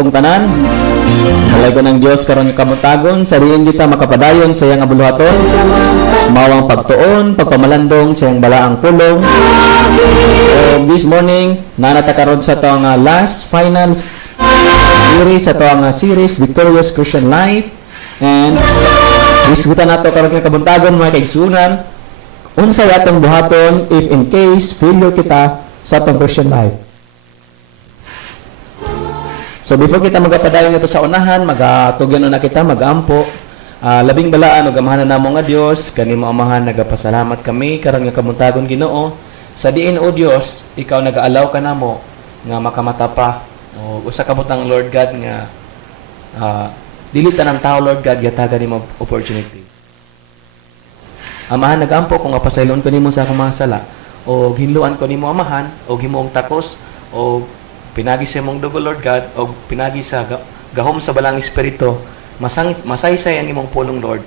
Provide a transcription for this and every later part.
Tong tanan, halaga ng Dios karon nga kamutagon sa diin kita makapadayon sa iyang abuluhaton, mawang pagtuon, pagpamalandong sa iyang balaang pulong. This morning, nanata karon sa to nga last finance series sa to nga series Victorious Christian Life, and diskutan nato karon nga kabuntagon mga kaigsunan unsay atong buhaton if in case failure kita sa atong Christian life. So before kita magapadayon ito sa unahan, magatugyan na kita, magampo. Labing balaan o gamahanan namo nga Dios, kanimo amahan nagapasalamat kami karon nga kamuntagon Ginoo. Sa diin o Dios, ikaw nagaalaw ka namo nga makamata pa. O usa ka butang Lord God nga dili tanang tao Lord God gatagan nimo opportunity. Amahan nagampo kung apasaylon ko nimo sa akong mga sala o hinluan ko nimo amahan o himong takos o pinagi sa imong dugo, Lord God, o pinagi sa gahom sa balang espiritu, masaysay ang imong pulong, Lord.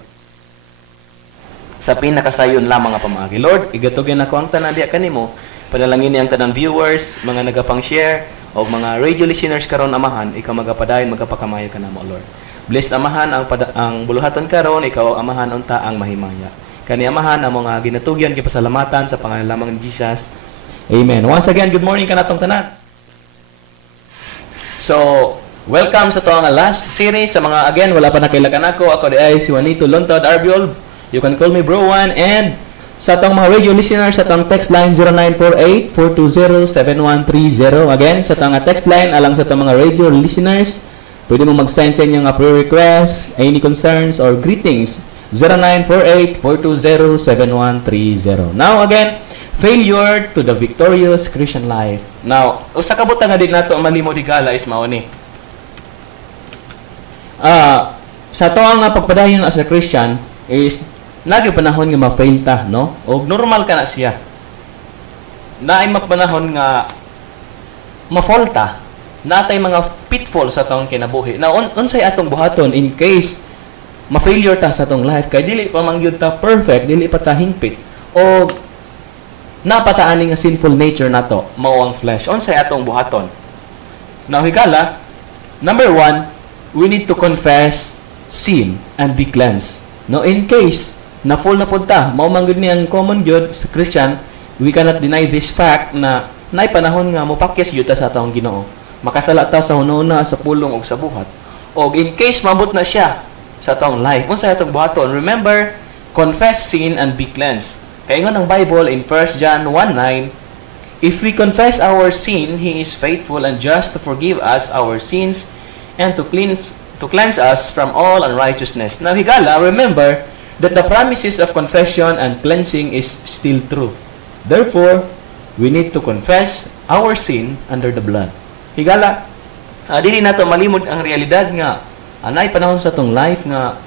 Sa pinakasayon lamang nga pamaagi. Lord, igatugyan ako ang tanan diha kanimo, panalangin ang tanan viewers, mga nagapang-share, o mga radio listeners karon amahan, ikaw magapadayon, magapakamayo ka namo, Lord. Blessed amahan ang buluhaton karon, ikaw amahan unta ang mahimaya. Kani amahan ang mga ginatugyan, gipasalamatan sa pangalan lamang ni Jesus. Amen. Once again, good morning kanatong tanan. So, welcome sa itong last series. Sa mga, again, wala pa nakilakan ako. Ako di ay si Juanito Lontod Arbiol. You can call me Bro Juan. And sa itong mga radio listeners, sa itong text line 0948-420-7130. Again, sa itong text line, alang sa itong mga radio listeners, pwede mo mag-send sa inyong prayer requests, any concerns, or greetings. 0948-420-7130. Now, again, failure to the victorious Christian life. Now, usa ka butang nga din nato malimo digala is mao ni. Sa to nga pagpadayon as a Christian is nagi panahon nga ma-fail ta, no? O normal ka na siya. Naay mapanahon nga ma-fall ta. Natay mga pitfalls sa tong kinabuhi. Now, unsay atong buhaton in case ma-failure ta sa tong life kay dili pa mangyud ta perfect, dili pa ta hingpit. O napataani nga sinful nature nato mao ang flesh. Unsay atong buhaton? Now higala, number 1, we need to confess sin and be cleansed. No, in case na full na punta, mao man gyud ni ang common gyud sa Christian, we cannot deny this fact na naay panahon nga mopakyas gyud ta sa atong Ginoo. Makasala ta sa hunahuna, sa pulong ug sa buhat. Og in case mabot na siya sa atong life, unsay atong buhaton? Remember, confess sin and be cleansed. Kaya nga ng Bible in 1 John 1:9, if we confess our sin, He is faithful and just to forgive us our sins and to cleanse us from all unrighteousness. Now, higala, remember that the promises of confession and cleansing is still true. Therefore, we need to confess our sin under the blood. Higala, dili nato malimod ang realidad nga anay panahon sa tong life nga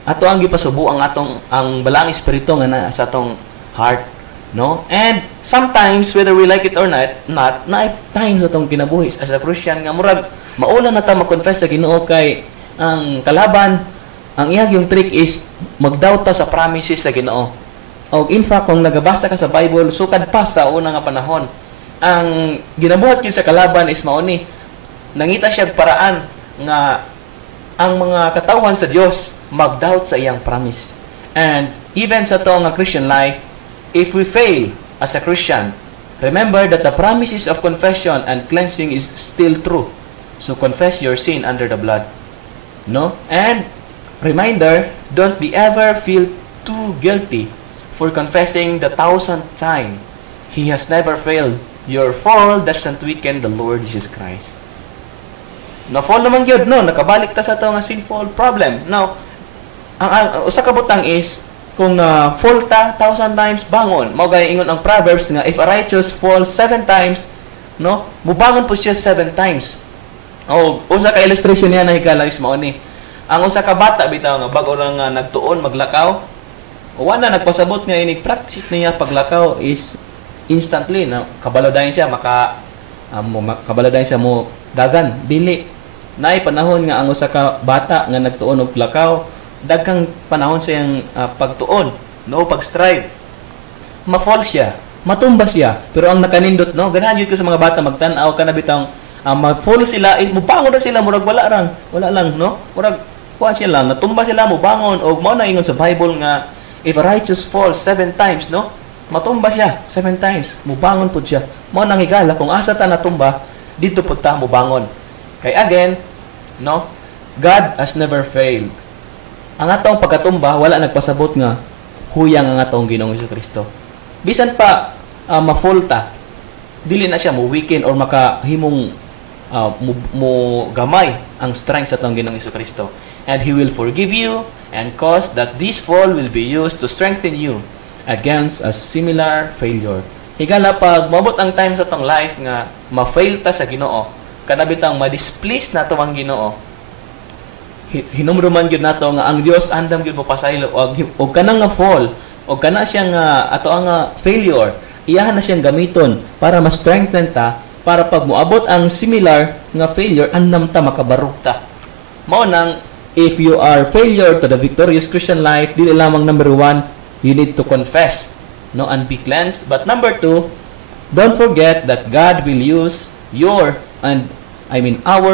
ato ang gipasubo ang balang espiritu nga na sa atong heart, no? And sometimes whether we like it or not na times atong kinabuhi as a Christian nga murag maula na ta mag-confess sa Ginoo kay ang kalaban ang iyang yung trick is mag-doubt ta sa promises sa Ginoo. Og in fact kung nagabasa ka sa Bible sukad pa sa una nga panahon, ang ginabuhat gyud sa kalaban is mao ni nangita siya paraan nga ang mga katawhan sa Dios mag-doubt sa iyang promise. And even sa to nga Christian life, if we fail as a Christian, remember that the promises of confession and cleansing is still true. So confess your sin under the blood. No? And reminder, don't be ever feel too guilty for confessing the 1,000th time. He has never failed. Your fall doesn't weaken the Lord Jesus Christ. Na-fall naman yun, no? Nakabalik ta sa ito nga sinful problem. Now, ang usa ka butang is, kung fall ta 1,000 times, bangon. Mao gay ingon ang Proverbs nga, if a righteous falls 7 times, no? Mubangon po siya 7 times. O, usa ka illustration niya na higala is mao ni. Ang usa ka bata, bitaw nga, bago lang nagtuon, maglakaw, o wala, nagpasabot nga, inig-practice niya paglakaw is instantly, no? Kabalodayon siya, kabalodayon siya mo dagan, dili. Naay panahon nga ang usa ka bata nga nagtuon og lakaw, daghang panahon sa iyang pagtuon, no, pag-strive. Ma-fall siya, matumba siya, pero ang nakanindot, no, ganahan yun ko sa mga bata magtan-aw ka na bitang ma-full sila, mubangon na sila, murag wala lang, no? Murag, kuha siya lang, natumba sila, mubangon, o mao na ingon sa Bible nga, if a righteous falls 7 times, no? Matumba siya 7 times, mubangon po siya. Mao nang higala, kung asa ta natumba, dito po ta mubangon. Kay again, no? God has never failed. Ang atong pagkatumba, wala nagpasabot nga, huyang ang atong Ginoong Jesucristo. Bisan pa, ma-full ta, dili na siya mo weaken or makahimong mo gamay ang strength sa atong Ginoong Jesucristo. And He will forgive you and cause that this fall will be used to strengthen you against a similar failure. Higala pag mabot ang time sa atong life nga ma-fail ta sa Ginoo, kanabitang ma-displease nato ang Ginoo, hinumduman gyud nato nga ang Dios andam gyud mo pasaylo og kanang nga fall og kana siyang ato ang failure, iyahan na siyang gamiton para ma-strengthen ta, para pag moabot ang similar nga failure, andam ta makabarog ta. Mao nang if you are failure to the victorious Christian life, dili lamang number 1, you need to confess, no, and be cleansed. But number 2, don't forget that God will use our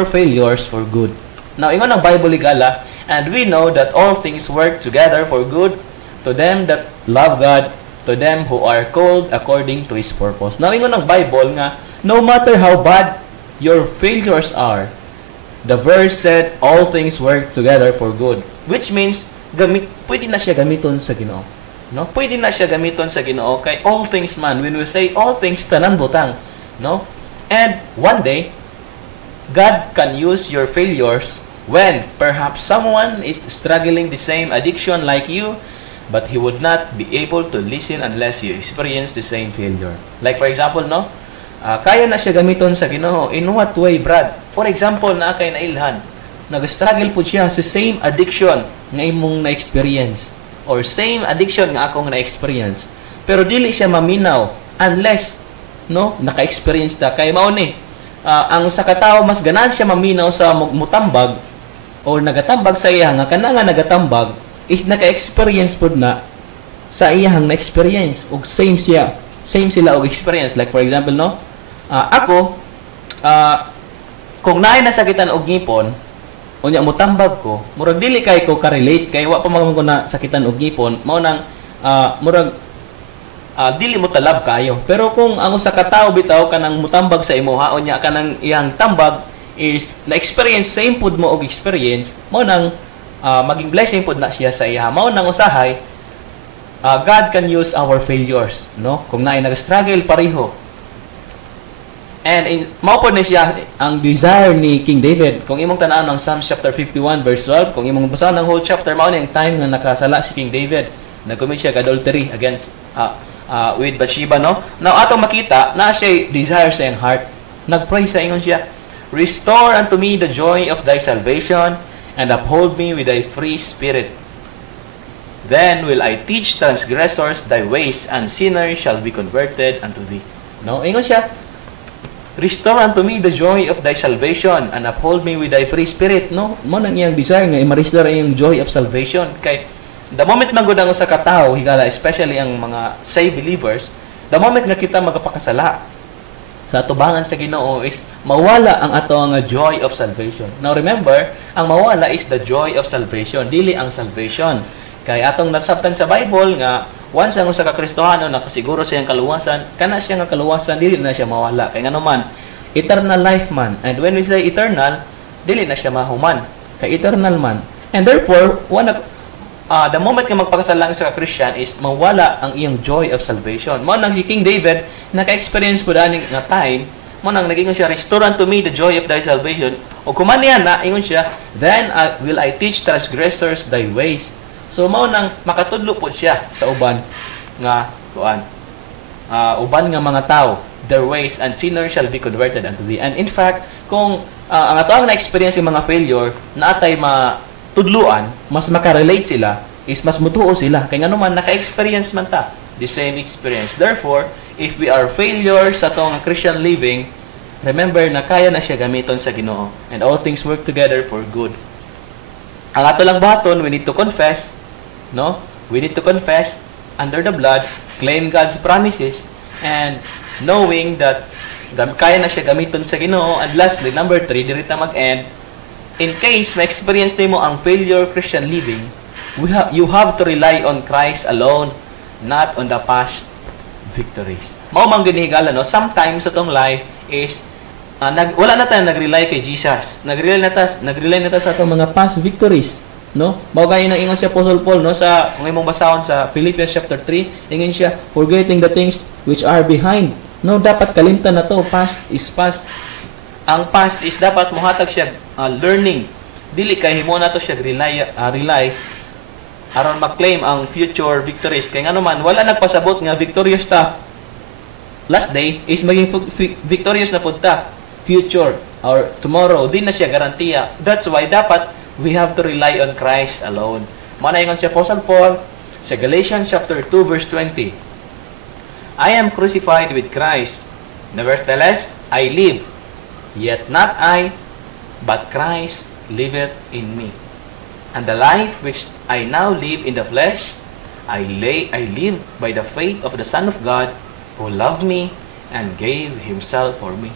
failures for good. Now, ingon ang Bible ligala, and we know that all things work together for good to them that love God, to them who are called according to His purpose. Now, ingon ang Bible nga, no matter how bad your failures are, the verse said, all things work together for good. Which means, pwede na siya gamiton sa Ginoo. No? Pwede na siya gamiton sa Ginoo kay all things man. When we say all things, tanan butang. No? And one day, God can use your failures when perhaps someone is struggling the same addiction like you, but he would not be able to listen unless you experience the same failure. Like for example, no? Kaya na siya gamiton sa Ginoo. In what way, Brad? For example, na kay nailhan, nag-struggle po siya sa same addiction nga imong na-experience or same addiction nga akong na-experience. Pero dili siya maminaw unless, no, naka-experience ta. Kay mao ni, ang sa katao mas ganan siya maminaw sa mutambag o nagatambag sa iya nga kana nga nagatambag is naka-experience pud na sa iyang na-experience ug same sila og experience. Like for example, no, ako kung naay nasakitan og ngipon unya mutambag ko, murag dili kay ko ka-relate kay wa pa man ko na sakitan og ngipon, mao nang murag dili mo talab kayo. Pero kung ang usa ka tawo bitaw kanang mutambag sa imuha unya kanang iyang tambag is na-experience same pud mo og experience, mao nang maging blessing pud na siya sa iya. Mao nang usahay, God can use our failures, no? Kung naay nag-struggle pareho. And mao pud ni siya ang desire ni King David. Kung imong tan-aw ng Psalms chapter 51 verse 12, kung imong basahan ang whole chapter, mao ni ang time nga nakasala si King David. Nag-commit siya adultery against with Bathsheba, no? Now atong makita na siya desire sa iyang heart. Nagpray sa ingon siya, restore unto me the joy of thy salvation and uphold me with thy free spirit. Then will I teach transgressors thy ways, and sinners shall be converted unto thee. No? Ingon siya, restore unto me the joy of thy salvation and uphold me with thy free spirit. No? Mo nang iyang desire nga i-restore iyang joy of salvation. Kay the moment man gud ang usa ka tawo higala, especially ang mga saved believers, the moment nga kita magapakasala sa atubangan sa Ginoo is mawala ang ato nga joy of salvation. Now remember, ang mawala is the joy of salvation, dili ang salvation. Kay atong nasabtan sa Bible nga once ang usa ka Kristohano nakasiguro sa iyang kaluwasan, kana siya nga kaluwasan dili na siya mawala. Kay ngano man, eternal life man. And when we say eternal, dili na siya mahuman. Kay eternal man. And therefore, the moment ka magpakasala sa Christian is mawala ang iyong joy of salvation. Mo nang si King David naka-experience po dani nga time, mo nang naging siya, restore unto me the joy of thy salvation. O kumaniya na ingon siya, then will I teach transgressors thy ways. So mao nang makatudlo po siya sa uban nga uban nga mga tao, their ways, and sinners shall be converted unto thee. And in fact, kung ang ato ang na-experience yung mga failure na atay tudluan, mas makarelate sila, is mas mutuo sila. Kaya nga naman, naka-experience man ta, the same experience. Therefore, if we are failures sa itong Christian living, remember na kaya na siya gamiton sa Ginoo. And all things work together for good. Ang ato lang baton, we need to confess, no? We need to confess under the blood, claim God's promises, and knowing that Kaya na siya gamiton sa Ginoo. And lastly, number 3, diri ta mag-end. In case ma-experience nimo ang failure Christian living, you have to rely on Christ alone, not on the past victories. Mao man ginihigala, no? Sometimes sa tong life is wala na tayo nag-rely kay Jesus. Nag-rely na ta sa atong mga past victories, no? Mao gaya nang ingon si Apostle Paul, no, sa kung imong basahon sa Philippians chapter 3, ingon siya, forgetting the things which are behind. No, dapat kalimtan na to. Past is past. Ang past is dapat mohatag siya learning. Dili kay himo na to siya rely aron ma-claim ang future victories. Kay ngano man wala nagpasabot nga victorious ta last day is maging victorious na pud ta future or tomorrow. Di na siya garantiya. That's why dapat we have to rely on Christ alone. Mao na ingon si Apostle Paul sa Galatians chapter 2 verse 20. I am crucified with Christ. Nevertheless, I live. Yet not I, but Christ liveth in me. And the life which I now live in the flesh, I live by the faith of the Son of God, who loved me and gave Himself for me.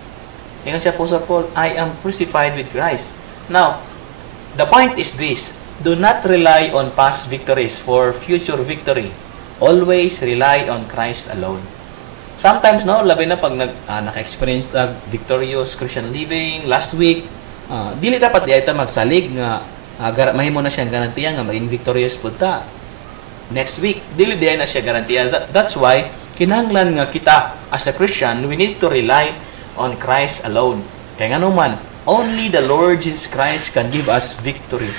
Ingon si Apostle Paul, I am crucified with Christ. Now, the point is this: do not rely on past victories for future victory. Always rely on Christ alone. Sometimes, no, labi na pag naka-experience victorious Christian living last week, dili dapat di ita magsalig nga mahimo na siyang garantiya nga maging victorious pud ta. Next week, dili di na siya garantiya. That's why kinahanglan nga kita as a Christian, we need to rely on Christ alone. Kaya nga naman, only the Lord Jesus Christ can give us victory.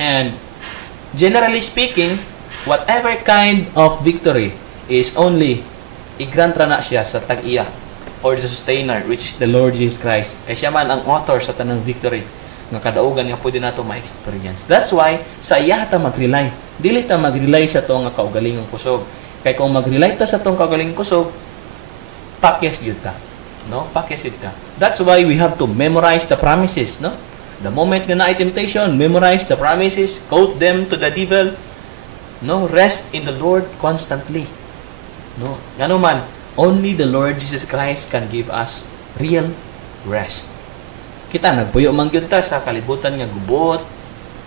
And generally speaking, whatever kind of victory is only i-grant ra na siya sa tag-iya or the sustainer, which is the Lord Jesus Christ. Kaya siya man ang author sa tanang victory nga kadaugan nga pwede nato ma-experience. That's why sa iya ta mag-rely. Dili ta mag-rely sa to nga kaugalingong kusog. Kaya kung mag-rely ta sa tong kaugalingong kusog, pakyas gyud ta. No? Pakyas gyud ta. That's why we have to memorize the promises, no? The moment nga naay temptation, memorize the promises, quote them to the devil. No, rest in the Lord constantly. No, ngano man, only the Lord Jesus Christ can give us real rest. Kita nagpuyo man gyud ta sa kalibutan nga gubot,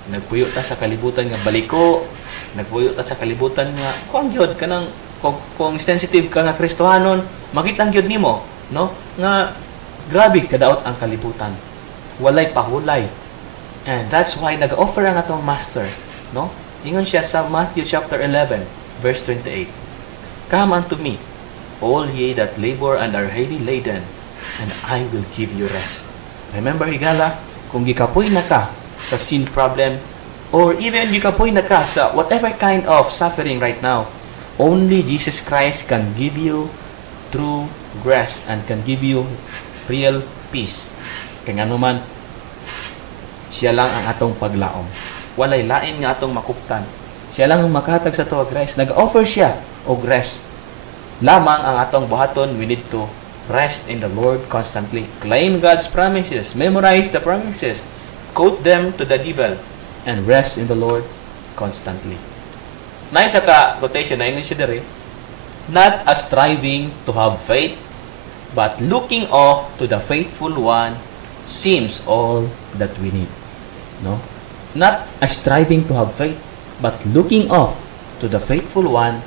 nagpuyo ta sa kalibutan nga baliko, nagpuyo ta sa kalibutan nga kung gyud kanang kung sensitive ka nga Kristohanon, makita gyud nimo, no? Nga grabe kadaot ang kalibutan. Walay pahulay. And that's why nag-offer ang atong master, no? Ingon siya sa Matthew chapter 11 verse 28. Come unto me, all ye that labor and are heavy laden, and I will give you rest. Remember, higala, kung gikapoy na ka sa sin problem, or even gikapoy na ka sa whatever kind of suffering right now, only Jesus Christ can give you true rest and can give you real peace. Kaya nga naman, siya lang ang atong paglaom. Walay lain nga atong makuptan. Siya lang ang makahatag sa tuwag rest. Nag-offer siya og rest. Lamang ang atong buhaton, we need to rest in the Lord constantly. Claim God's promises. Memorize the promises. Quote them to the devil. And rest in the Lord constantly. Naisa ka quotation na English dere. Not a striving to have faith, but looking off to the faithful one seems all that we need. No? Not a striving to have faith, but looking off to the faithful one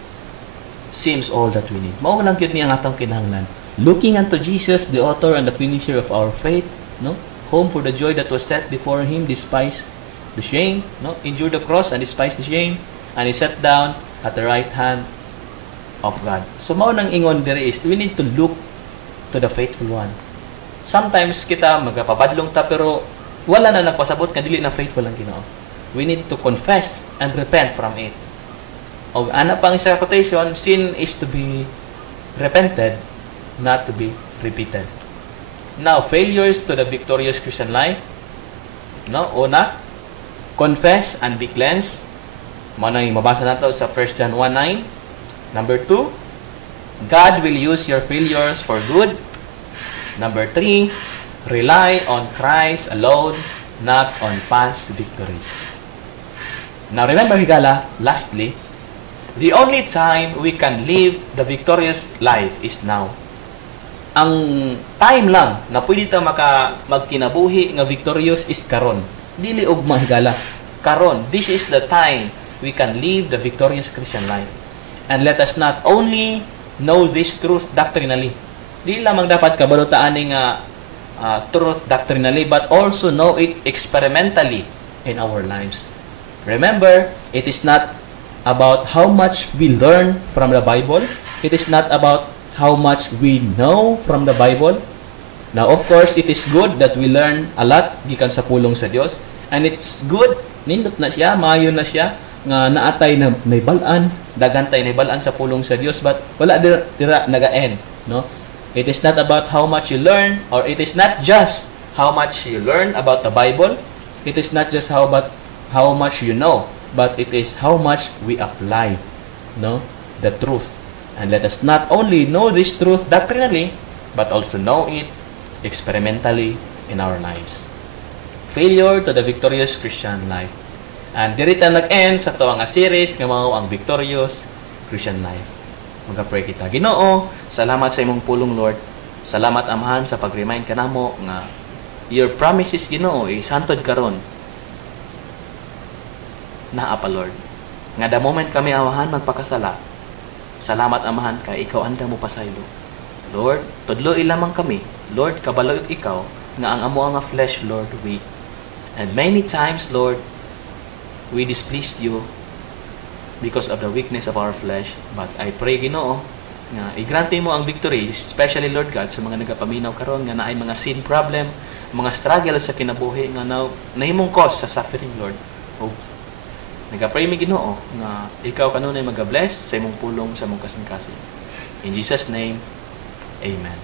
seems all that we need. Mao lang gyud ni ang atong kinahanglan. Looking unto Jesus, the author and the finisher of our faith, no? Home for the joy that was set before him, despised the shame, no? Endured the cross and despised the shame, and he sat down at the right hand of God. So mao nang ingon diri is we need to look to the faithful one. Sometimes kita magapabadlong ta pero wala na nagpasabot nga dili na faithful ang Ginoo. We need to confess and repent from it. O ana pang isa quotation, sin is to be repented, not to be repeated. Now, failures to the victorious Christian life. No, una, confess and be cleansed. Mao nang mabasa nato sa 1 John 1:9. Number 2, God will use your failures for good. Number 3, rely on Christ alone, not on past victories. Now remember, higala, lastly, the only time we can live the victorious life is now. ang time lang na pwede ta magkinabuhi nga victorious is karon. Dili og mahigala. Karon, this is the time we can live the victorious Christian life. And let us not only know this truth doctrinally. Dili lamang dapat kabalutaan nga truth doctrinally, but also know it experimentally in our lives. Remember, it is not about how much we learn from the Bible. It is not about how much we know from the Bible. Now, of course, it is good that we learn a lot gikan sa pulong sa Dios. And it's good, nindot na siya, maayo na siya, nga naatay na naibalaan, dagantay naibalaan sa pulong sa Dios, but wala dira naga-end, no? It is not about how much you learn, or it is not just how much you learn about the Bible. It is not just how much you know, but it is how much we apply, no, the truth. And let us not only know this truth doctrinally, but also know it experimentally in our lives. Failure to the victorious Christian life. And dirita nag-end sa to nga series nga mao ang victorious Christian life. Magka-pray kita. Ginoo, salamat sa imong pulong, Lord. Salamat, Amahan, sa pag-remind ka namo nga your promises, Ginoo, santod karon. Naa pa, Lord. Nga the moment kami, Amahan, magpakasala, salamat, Amahan, kay ikaw anda mo pasaylo. Lord, tudloy lamang kami. Lord, kabalo ikaw nga ang amo nga flesh, Lord, weak. And many times, Lord, we displeased you because of the weakness of our flesh. But I pray, Ginoo, nga i-grante mo ang victory, especially, Lord God, sa mga nagapaminaw karon nga naay mga sin problem, mga struggle sa kinabuhi nga nahimong cause sa suffering, Lord. O nagapray mi, Ginoo, nga ikaw kanunay mag-bless sa imong pulong sa imong kasing-kasing. In Jesus' name, Amen.